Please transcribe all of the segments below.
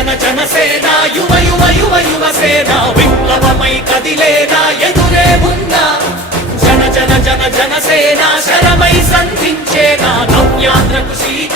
జన జన జన జనసేన యువ యువ యువ యువసేన విప్లవమై కదిలేనా ఎదురే ఉందా జన జన జన జనసేన శరమై సంధించేనా నవ్యాంధ్రకు శ్రీకారం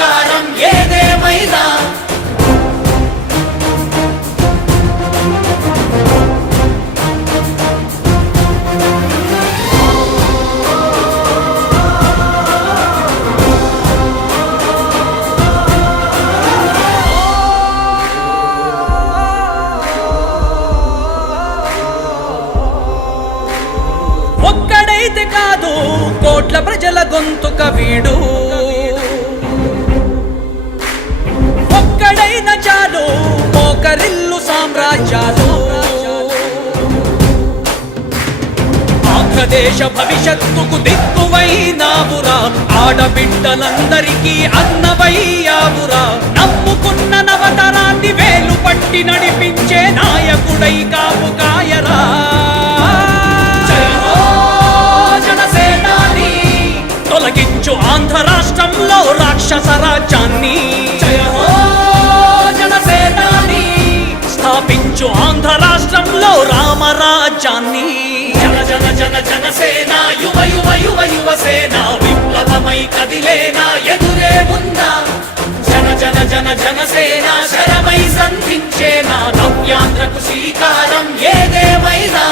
గొంతు కవిడు. ఒక్కడైన చాలు మోకరిల్లు సామ్రాజ్యాలు. ఆంధ్రదేశ భవిష్యత్తుకు దిక్కువైనావురా. ఆడబిడ్డలందరికీ అన్నవయ్యావురా. నమ్ముకు రామరాజ్యాన్ని జన జన జన జనసేన యువ యువ యువ యువసేన విప్లవమై కదిలేనా ఎదురే ఉందా జన జన జన జనసేన శరమై సంధించేనా నవ్యాంధ్రకు శ్రీకారం ఏదేమైనా.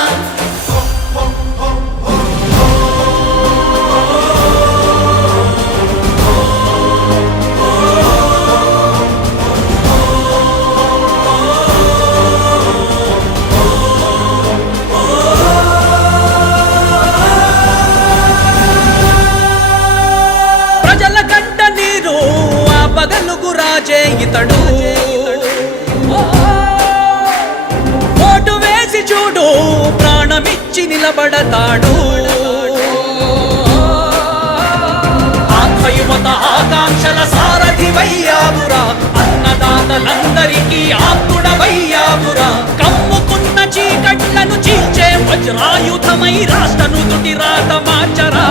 పగలుగు రాజే ఇతడు ఓటు వేసి చూడు ప్రాణమిచ్చి నిలబడతాడు. ఆంధ్ర ఆకాంక్షల సారథి వయ్యాబురా అన్నదాతలందరికీ ఆత్ముడ వయ్యాబురా కమ్ముకున్న చీకట్లను చీల్చే వజ్రాయుధమై రాష్ట్రను తుటి రాత మార్చరా.